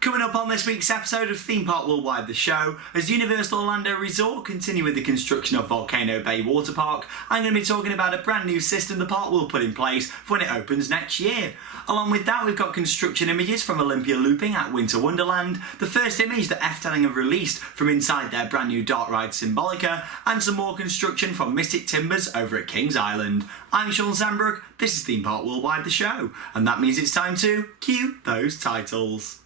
Coming up on this week's episode of Theme Park Worldwide the Show, as Universal Orlando Resort continue with the construction of Volcano Bay Water Park, I'm going to be talking about a brand new system the park will put in place for when it opens next year. Along with that, we've got construction images from Olympia Looping at Winter Wonderland, the first image that Efteling have released from inside their brand new dark ride Symbolica, and some more construction from Mystic Timbers over at Kings Island. I'm Shawn Sanbrooke, this is Theme Park Worldwide the Show, and that means it's time to cue those titles.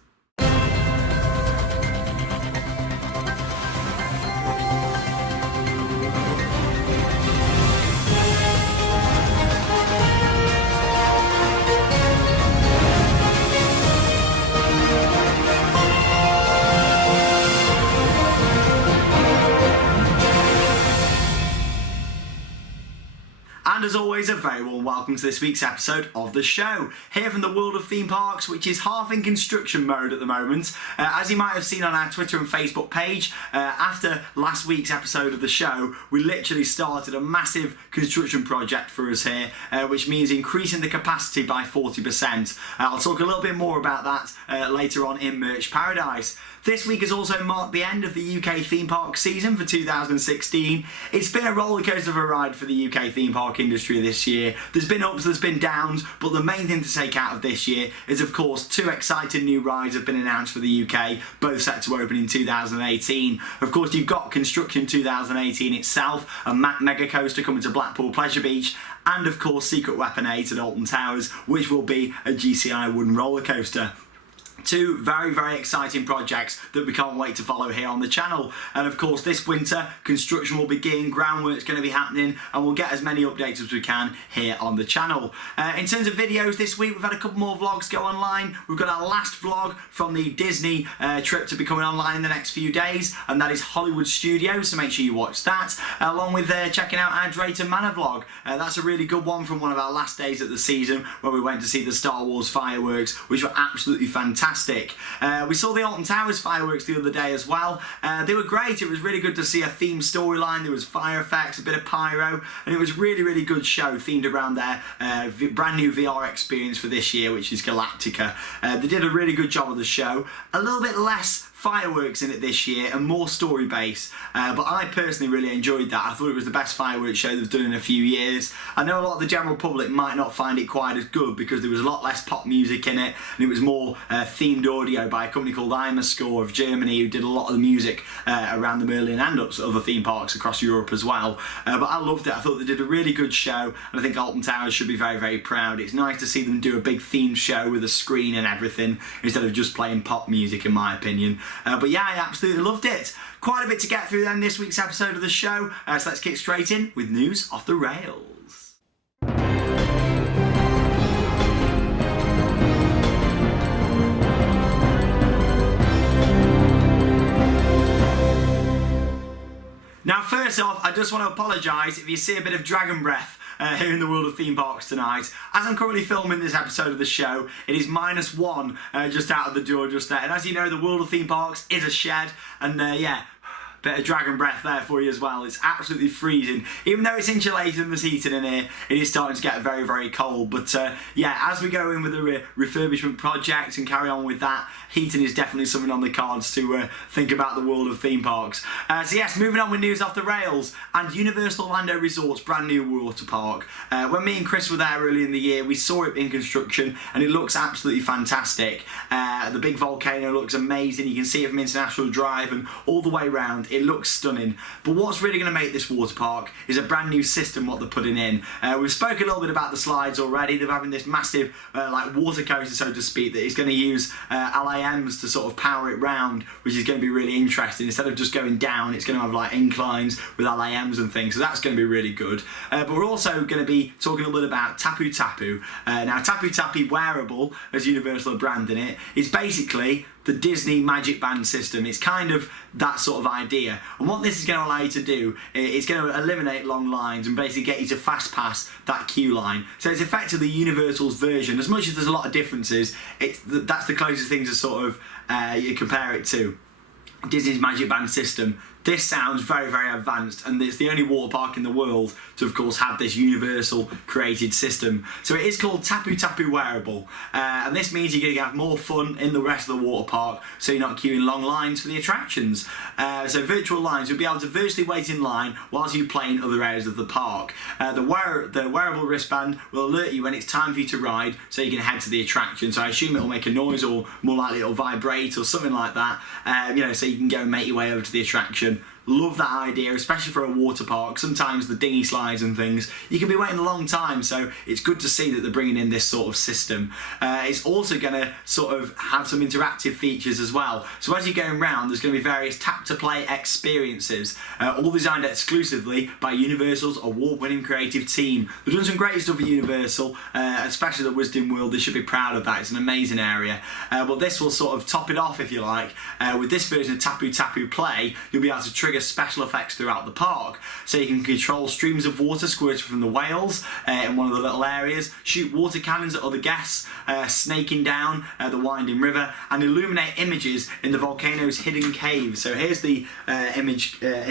And as always, a very warm welcome to this week's episode of the show. Here from the world of theme parks, which is half in construction mode at the moment. As you might have seen on our Twitter and Facebook page, after last week's episode of the show, we literally started a massive construction project for us here, which means increasing the capacity by 40%. I'll talk a little bit more about that later on in Merch Paradise. This week has also marked the end of the UK theme park season for 2016. It's been a rollercoaster of a ride for the UK theme park industry this year. There's been ups, there's been downs, but the main thing to take out of this year is, of course, two exciting new rides have been announced for the UK, both set to open in 2018. Of course, you've got Construction 2018 itself, a mega coaster coming to Blackpool Pleasure Beach, and of course Secret Weapon 8 at Alton Towers, which will be a GCI wooden roller coaster. Two very, very exciting projects that we can't wait to follow here on the channel. And of course, this winter, construction will begin, groundwork's going to be happening, and we'll get as many updates as we can here on the channel. In terms of videos this week, we've had a couple more vlogs go online. We've got our last vlog from the Disney trip to be coming online in the next few days, and that is Hollywood Studios, so make sure you watch that, along with checking out our Drayton Manor vlog. That's a really good one from one of our last days at the season, where we went to see the Star Wars fireworks, which were absolutely fantastic. We saw the Alton Towers fireworks the other day as well. They were great. It was really good to see a themed storyline. There was fire effects, a bit of pyro, and it was really, really good show themed around their brand new VR experience for this year, which is Galactica. They did a really good job of the show. A little bit less fireworks in it this year and more story base, but I personally really enjoyed that. I thought it was the best fireworks show they've done in a few years. I know a lot of the general public might not find it quite as good because there was a lot less pop music in it, and it was more themed audio by a company called Imascore of Germany, who did a lot of the music around the Merlin and other theme parks across Europe as well. But I loved it. I thought they did a really good show, and I think Alton Towers should be very, very proud. It's nice to see them do a big themed show with a screen and everything instead of just playing pop music, in my opinion. But yeah, I absolutely loved it. Quite a bit to get through then this week's episode of the show, so let's get straight in with news off the rails. Now, first off, I just want to apologise if you see a bit of dragon breath here in the world of theme parks tonight. As I'm currently filming this episode of the show, it is -1 just out of the door just there. And as you know, the world of theme parks is a shed, and yeah, bit of dragon breath there for you as well. It's absolutely freezing. Even though it's insulated and there's heating in here, it is starting to get very, very cold. But yeah, as we go in with the refurbishment project and carry on with that, heating is definitely something on the cards to think about the world of theme parks. So yes, moving on with news off the rails, and Universal Orlando Resort's brand new water park. When me and Chris were there early in the year, we saw it in construction, and it looks absolutely fantastic. The big volcano looks amazing. You can see it from International Drive and all the way around. It looks stunning. But what's really going to make this water park is a brand new system what they're putting in. We've spoken a little bit about the slides already. They're having this massive like water coaster, so to speak, that is going to use LAMs to sort of power it round, which is going to be really interesting. Instead of just going down, it's going to have like inclines with LAMs and things, so that's going to be really good. But we're also going to be talking a little bit about Tapu Tapu. Now, Tapu Tapu Wearable, as Universal are branding it, is basically the Disney Magic Band system. It's kind of that sort of idea. And what this is going to allow you to do, it's going to eliminate long lines and basically get you to fast pass that queue line. So it's effectively Universal's version. As much as there's a lot of differences, that's the closest thing to sort of you compare it to. Disney's Magic Band system This sounds very, very advanced, and it's the only water park in the world to, of course, have this universal created system. So it is called Tapu Tapu Wearable, and this means you're going to have more fun in the rest of the water park, so you're not queuing long lines for the attractions. So virtual lines, you'll be able to virtually wait in line whilst you play in other areas of the park. The wearable wristband will alert you when it's time for you to ride, so you can head to the attraction. So I assume it'll make a noise, or more likely it'll vibrate or something like that, so you can go and make your way over to the attraction. Love that idea, especially for a water park. Sometimes the dinghy slides and things, you can be waiting a long time, so it's good to see that they're bringing in this sort of system. It's also going to sort of have some interactive features as well. So as you're going round, there's going to be various tap-to-play experiences, all designed exclusively by Universal's award-winning creative team. They've done some great stuff at Universal, especially the Wisdom World. They should be proud of that. It's an amazing area. But this will sort of top it off, if you like. With this version of Tapu Tapu Play, you'll be able to trigger special effects throughout the park, so you can control streams of water squirting from the whales in one of the little areas, shoot water cannons at other guests, snaking down the winding river, and illuminate images in the volcano's hidden caves. So here's the an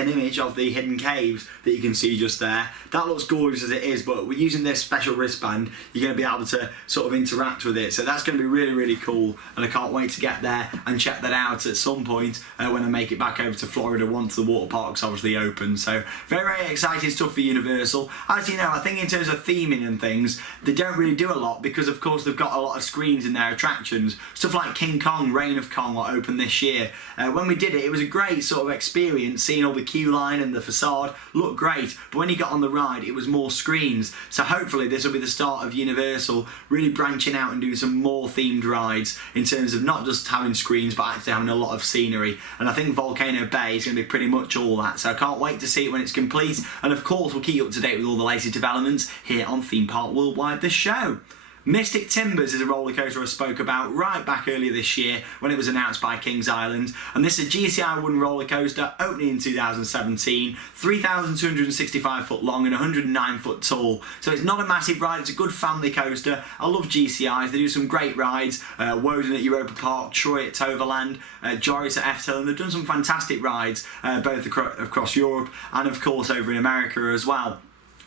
image of the hidden caves that you can see just there. That looks gorgeous as it is, but we're using this special wristband, you're going to be able to sort of interact with it, so that's going to be really, really cool, and I can't wait to get there and check that out at some point when I make it back over to Florida once the water park's obviously open. So very, very exciting stuff for Universal. As you know, I think in terms of theming and things, they don't really do a lot, because of course they've got a lot of screens in their attractions. Stuff like King Kong, Reign of Kong will open this year. When we did it, it was a great sort of experience, seeing all the queue line and the facade looked great, but when you got on the ride it was more screens. So hopefully this will be the start of Universal really branching out and doing some more themed rides, in terms of not just having screens but actually having a lot of scenery, and I think Volcano Bay is going to be pretty much all that. So I can't wait to see it when it's complete, and of course we'll keep you up to date with all the latest developments here on Theme Park Worldwide, the show. Mystic Timbers is a roller coaster I spoke about right back earlier this year when it was announced by Kings Island, and this is a GCI wooden roller coaster opening in 2017, 3,265 foot long and 109 foot tall. So it's not a massive ride, it's a good family coaster. I love GCIs, they do some great rides, Woden at Europa Park, Troy at Toverland, Joris at Eftel, and they've done some fantastic rides both across Europe and of course over in America as well.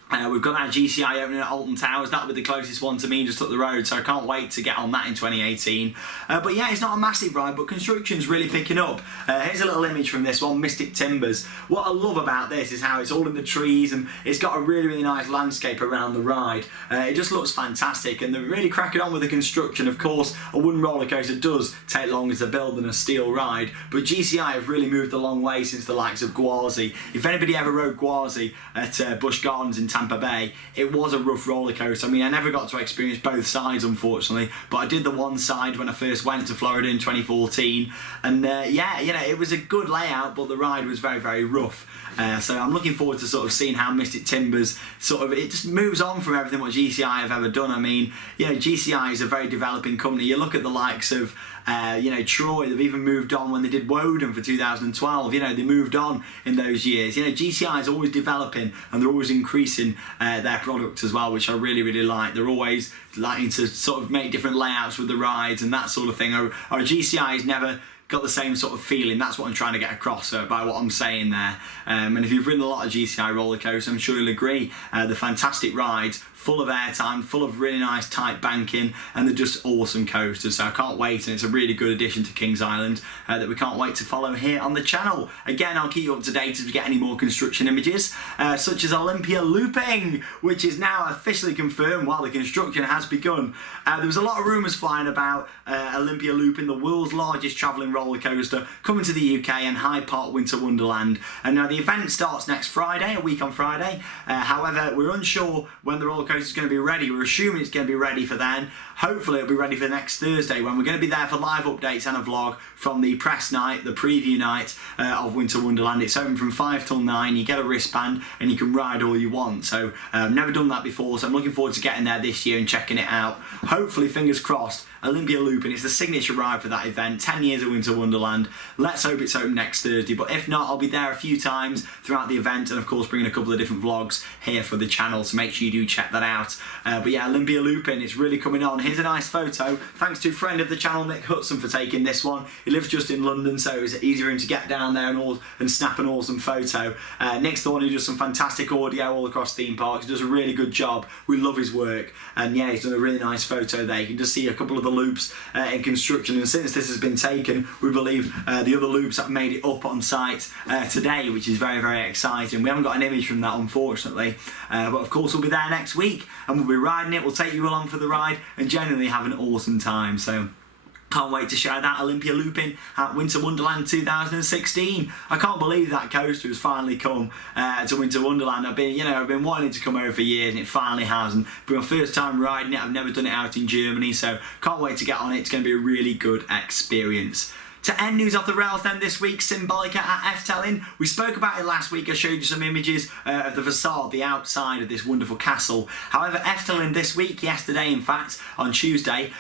We've got our GCI opening at Alton Towers. That'll be the closest one to me, just up the road, so I can't wait to get on that in 2018. But yeah, it's not a massive ride, but construction's really picking up. Here's a little image from this one, Mystic Timbers. What I love about this is how it's all in the trees, and it's got a really, really nice landscape around the ride. It just looks fantastic, and they're really cracking on with the construction. Of course, a wooden roller coaster does take longer to build than a steel ride, but GCI have really moved a long way since the likes of Gwazi. If anybody ever rode Gwazi at Busch Gardens in Tampa Bay, it was a rough roller coaster. I mean, I never got to experience both sides, unfortunately, but I did the one side when I first went to Florida in 2014, and yeah, you know, it was a good layout, but the ride was very, very rough. So I'm looking forward to sort of seeing how Mystic Timbers it just moves on from everything what GCI have ever done. I mean, you know, GCI is a very developing company. You look at the likes of Troy, they've even moved on when they did Woden for 2012. You know, they moved on in those years. You know, GCI is always developing, and they're always increasing their product as well, which I really, really like. They're always liking to sort of make different layouts with the rides and that sort of thing. Or GCI has never got the same sort of feeling. That's what I'm trying to get across by what I'm saying there. And if you've ridden a lot of GCI roller coasters, I'm sure you'll agree. They're fantastic rides, full of airtime, full of really nice tight banking, and they're just awesome coasters. So I can't wait, and it's a really good addition to Kings Island that we can't wait to follow here on the channel. Again, I'll keep you up to date as we get any more construction images, such as Olympia Looping, which is now officially confirmed while the construction has begun. There was a lot of rumours flying about Olympia Looping, the world's largest travelling roller coaster, coming to the UK and Hyde Park Winter Wonderland. And now the event starts next Friday, a week on Friday. However, we're unsure when the roller coaster is going to be ready. We're assuming it's going to be ready for then. Hopefully it'll be ready for next Thursday, when we're going to be there for live updates and a vlog from the press night, the preview night of Winter Wonderland. It's open from 5 till 9. You get a wristband and you can ride all you want. So I've never done that before, so I'm looking forward to getting there this year and checking it out. Hopefully, fingers crossed, Olympia Looping. It's the signature ride for that event. 10 years of Winter Wonderland. Let's hope it's open next Thursday, but if not, I'll be there a few times throughout the event, and of course bringing a couple of different vlogs here for the channel, so make sure you do check that out. But yeah, Olympia Looping, it's really coming on. Here's a nice photo. Thanks to a friend of the channel, Nick Hudson, for taking this one. He lives just in London, so it was easy for him to get down there and snap an awesome photo. Nick's the one who does some fantastic audio all across theme parks. He does a really good job. We love his work, and yeah, he's done a really nice photo there. You can just see a couple of the loops in construction, and since this has been taken, we believe the other loops have made it up on site today, which is very, very exciting. We haven't got an image from that, unfortunately, but of course we'll be there next week, and we'll be riding it. We'll take you along for the ride and genuinely have an awesome time. So can't wait to share that Olympia Looping at Winter Wonderland 2016. I can't believe that coaster has finally come to Winter Wonderland. I've been wanting it to come over for years, and it finally has. And it's been my first time riding it. I've never done it out in Germany, so can't wait to get on it. It's going to be a really good experience. To end news off the rails then this week, Symbolica at Efteling. We spoke about it last week. I showed you some images of the facade, the outside of this wonderful castle. However, Efteling this week, yesterday in fact, on Tuesday,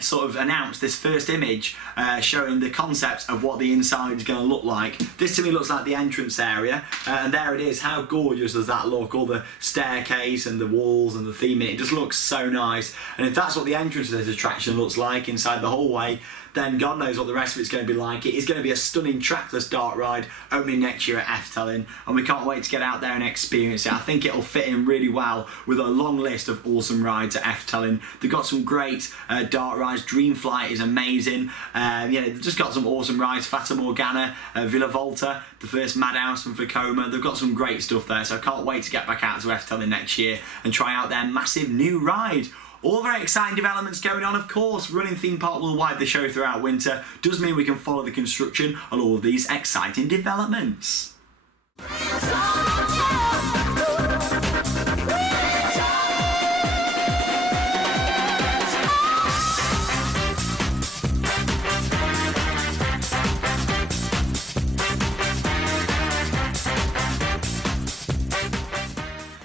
sort of announced this first image showing the concept of what the inside is going to look like. This to me looks like the entrance area, and there it is. How gorgeous does that look? All the staircase and the walls and the theming, it just looks so nice. And if that's what the entrance of this attraction looks like inside the hallway, then God knows what the rest of it's going to be like. It is going to be a stunning trackless dark ride opening next year at Efteling, and we can't wait to get out there and experience it. I think it'll fit in really well with a long list of awesome rides at Efteling. They've got some great dark rides. Dreamflight is amazing. They've just got some awesome rides. Fata Morgana, Villa Volta, the first Madhouse from Vekoma. They've got some great stuff there, so I can't wait to get back out to Efteling next year and try out their massive new ride. All very exciting developments going on, of course. Running Theme Park Worldwide, the show throughout winter, does mean we can follow the construction on all of these exciting developments.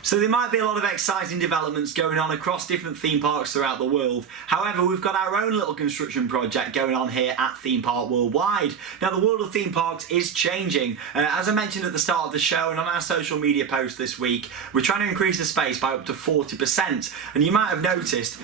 So there might be a lot of exciting developments going on across different theme parks throughout the world. However, we've got our own little construction project going on here at Theme Park Worldwide. Now, the world of theme parks is changing. As I mentioned at the start of the show and on our social media post this week, we're trying to increase the space by up to 40%. And you might have noticed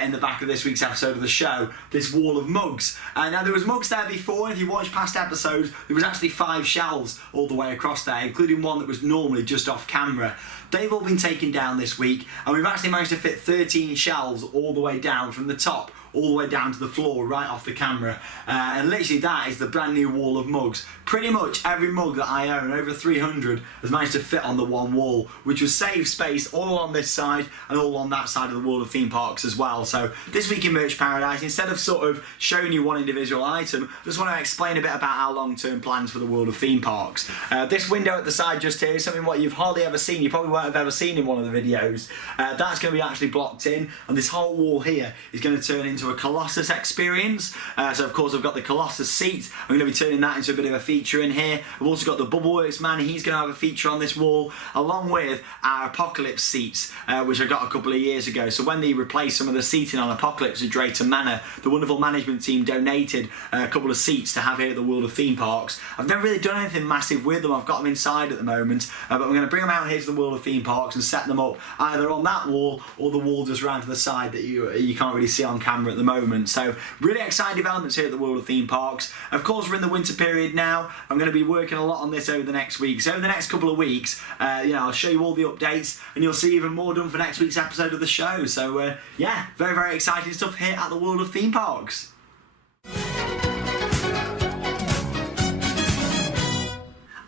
in the back of this week's episode of the show, this wall of mugs. Now, there was mugs there before, and if you watched past episodes, there was actually 5 shelves all the way across there, including one that was normally just off camera. They've all been taken down this week, and we've actually managed to fit 13 shelves all the way down from the top all the way down to the floor, right off the camera. And literally that is the brand new wall of mugs. Pretty much every mug that I own, over 300, has managed to fit on the one wall, which will save space all on this side and all on that side of the wall of theme parks as well. So this week in Merch Paradise, instead of sort of showing you one individual item, I just want to explain a bit about our long-term plans for the world of theme parks. This window at the side just here is something what you've hardly ever seen. You probably won't have ever seen in one of the videos. That's going to be actually blocked in, and this whole wall here is going to turn into a Colossus experience. So of course I've got the Colossus seat. I'm going to be turning that into a bit of a feature in here. I've also got the Bubbleworks man. He's going to have a feature on this wall, along with our Apocalypse seats, which I got a couple of years ago. So when they replaced some of the seating on Apocalypse at Drayton Manor, the wonderful management team donated a couple of seats to have here at the World of Theme Parks. I've never really done anything massive with them. I've got them inside at the moment, but I'm going to bring them out here to the World of Theme Parks and set them up either on that wall or the wall just round to the side that you can't really see on camera at the moment. So really exciting developments here at the World of Theme Parks. Of course, we're in the winter period now. I'm going to be working a lot on this over the next week. So over the next couple of weeks, I'll show you all the updates, and you'll see even more done for next week's episode of the show. So yeah, very, very exciting stuff here at the World of Theme Parks.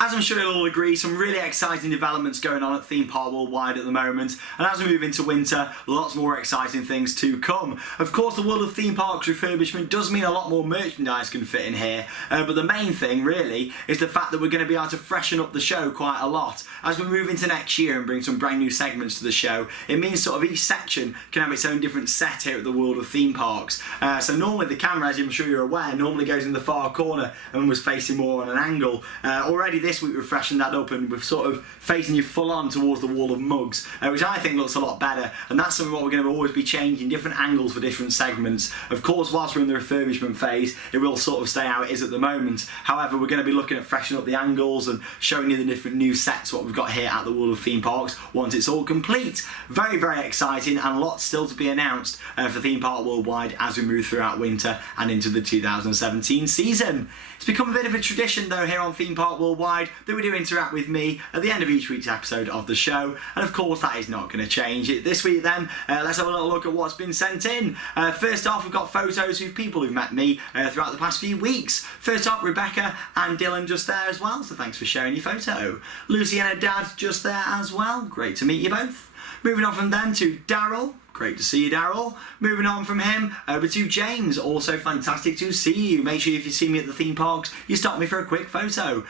As I'm sure you'll all agree, some really exciting developments going on at Theme Park Worldwide at the moment, and as we move into winter, lots more exciting things to come. Of course, the World of Theme Parks refurbishment does mean a lot more merchandise can fit in here, but the main thing really is the fact that we're going to be able to freshen up the show quite a lot. As we move into next year and bring some brand new segments to the show, it means sort of each section can have its own different set here at the World of Theme Parks. So normally the camera, as I'm sure you're aware, normally goes in the far corner and was facing more on an angle. Already this week week we've freshened that up and we're sort of facing you full on towards the wall of mugs, which I think looks a lot better, and that's something what we're going to always be changing, different angles for different segments. Of course, whilst we're in the refurbishment phase, it will sort of stay how it is at the moment. However, we're going to be looking at freshening up the angles and showing you the different new sets what we've got here at the World of Theme Parks once it's all complete. Very, very exciting, and a lot still to be announced for Theme Park Worldwide as we move throughout winter and into the 2017 season. It's become a bit of a tradition though here on Theme Park Worldwide that we do interact with me at the end of each week's episode of the show, and of course that is not going to change. This week then, let's have a little look at what's been sent in. First off, we've got photos of people who've met me throughout the past few weeks. First up, Rebecca and Dylan just there as well, so thanks for sharing your photo. Lucy and her dad just there as well, great to meet you both. Moving on from them to Daryl. Great to see you, Daryl. Moving on from him over to James. Also fantastic to see you. Make sure if you see me at the theme parks, you stop me for a quick photo.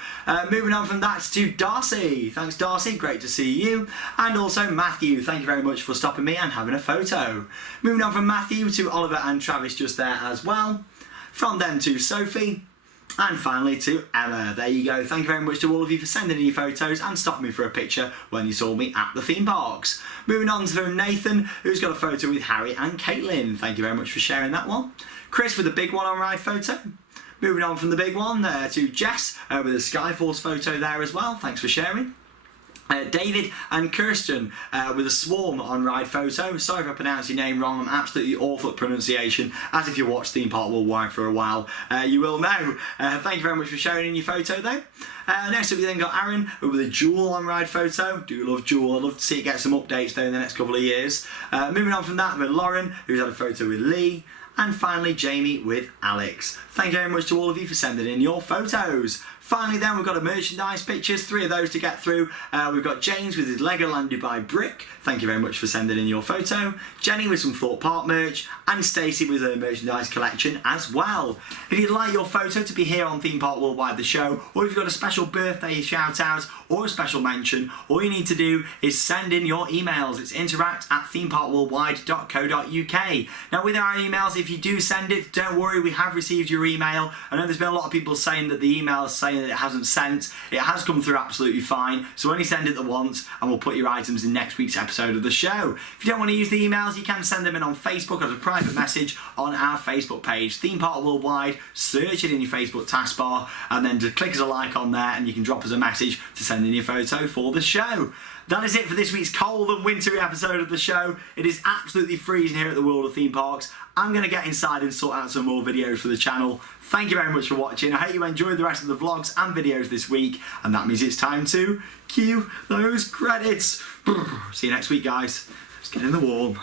Moving on from that to Darcy. Thanks, Darcy. Great to see you. And also Matthew. Thank you very much for stopping me and having a photo. Moving on from Matthew to Oliver and Travis just there as well. From them to Sophie. And finally to Emma. There you go. Thank you very much to all of you for sending in your photos and stopping me for a picture when you saw me at the theme parks. Moving on to Nathan, who's got a photo with Harry and Caitlin. Thank you very much for sharing that one. Chris with a big one on ride photo. Moving on from the big one to Jess with a Skyforce photo there as well. Thanks for sharing. David and Kirsten with a swarm on ride photo. Sorry if I pronounce your name wrong, I'm absolutely awful at pronunciation, as if you watched Theme Park Worldwide for a while you will know. Thank you very much for sharing in your photo though. Next up we then got Aaron with a Jewel on ride photo. Do love Jewel, I'd love to see it get some updates though in the next couple of years. Moving on from that with Lauren, who's had a photo with Lee. And finally Jamie with Alex. Thank you very much to all of you for sending in your photos. Finally then, we've got a merchandise pictures, 3 of those to get through. We've got James with his Legoland Dubai brick. Thank you very much for sending in your photo. Jenny with some Thorpe Park merch, and Stacey with her merchandise collection as well. If you'd like your photo to be here on Theme Park Worldwide the show, or if you've got a special birthday shout out or a special mention, all you need to do is send in your emails. It's interact@themeparkworldwide.co.uk. Now with our emails, if you do send it, don't worry, we have received your email. I know there's been a lot of people saying that the email is saying that it hasn't sent. It has come through absolutely fine, so only send it the once and we'll put your items in next week's episode of the show. If you don't want to use the emails, you can send them in on Facebook as a private message on our Facebook page, Theme Park Worldwide. Search it in your Facebook taskbar and then just click as a like on there and you can drop us a message to send in your photo for the show. That is it for this week's cold and wintry episode of the show. It is absolutely freezing here at the World of Theme Parks. I'm going to get inside and sort out some more videos for the channel. Thank you very much for watching. I hope you enjoyed the rest of the vlogs and videos this week. And that means it's time to cue those credits. See you next week, guys. Let's get in the warm.